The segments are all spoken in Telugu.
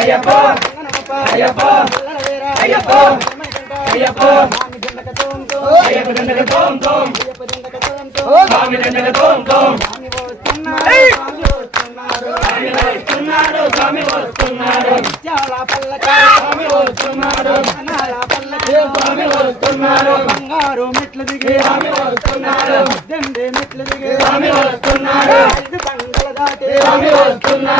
అయ్యప్ప! అయ్యప్ప! అయ్యప్ప! అయ్యప్ప! అయ్యప్ప దండక తోం తోం స్వామి దండక తోం తోం వస్తున్నాడు. స్వామి వస్తున్నాడు. స్వామి వస్తున్నాడు. స్వామి వస్తున్నాడు. బంగారు మెట్లు దిగి స్వామి వస్తున్నాడు దండే మెట్లు దిగి స్వామి వస్తున్నాడు దాటి. స్వామి వస్తున్నాడు.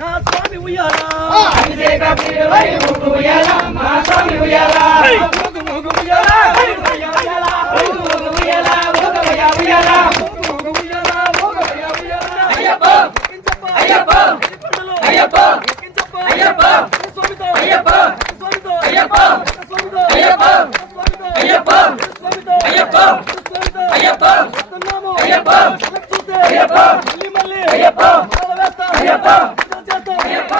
నా స్వామి ఉయ్యాలా అయ్యప్ప! అయ్యప్ప! అయ్యప్ప! అయ్యప్ప! అయ్యప్ప! అయ్యప్ప! అయ్యప్ప!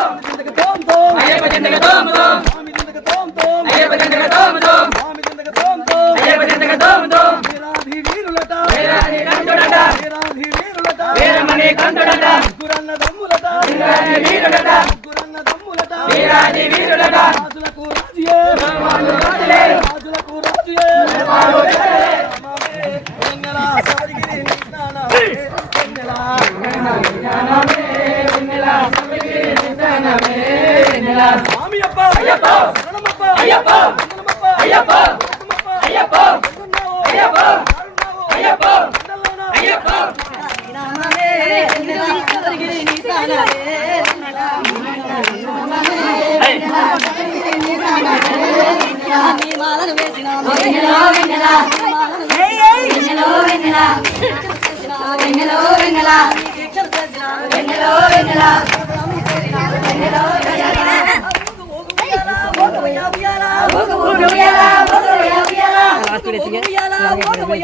గురన్న దమ్ములట వీరన్న దమ్ములట వీరన్న దమ్ములట! వీరాది వీరులట రాజులకు சாமி அப்பா ஐயப்பா சரணமப்பா ஐயப்பா சரணமப்பா ஐயப்பா ஐயப்பா ஐயப்பா ஐயப்பா ஐயப்பா நாமமே நிலாதரிகிரி நீதானே நீ மாலன வேசினா வெங்கலோ வெங்கலா வெங்கலோ வெங்கலா வெங்கலோ வெங்கலா வெங்கலோ வெங்கலா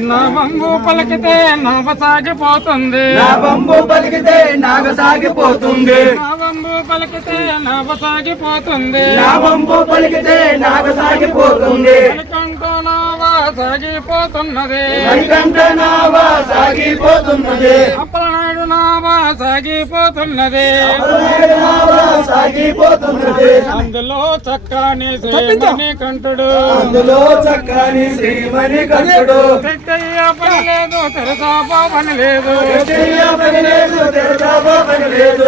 నాబంబు పలికితే నావ సాగిపోతుంది నాబంబు పలికితే నాగ సాగిపోతుంది నాబంబు పలికితే నావ సాగిపోతుంది నాబంబు పలికితే నాగ సాగిపోతుంది సాగిపోతున్నది సాగిపోతున్నది అప్ప సాగిపోతున్నది. అందులో చక్కని శ్రీమణి కంఠుడు అందులో చక్కని శ్రీమణి కంఠుడు పెద్దయ్య పని లేదు తెరసాపా పని లేదు. పని లేదు తెరచాప పని లేదు.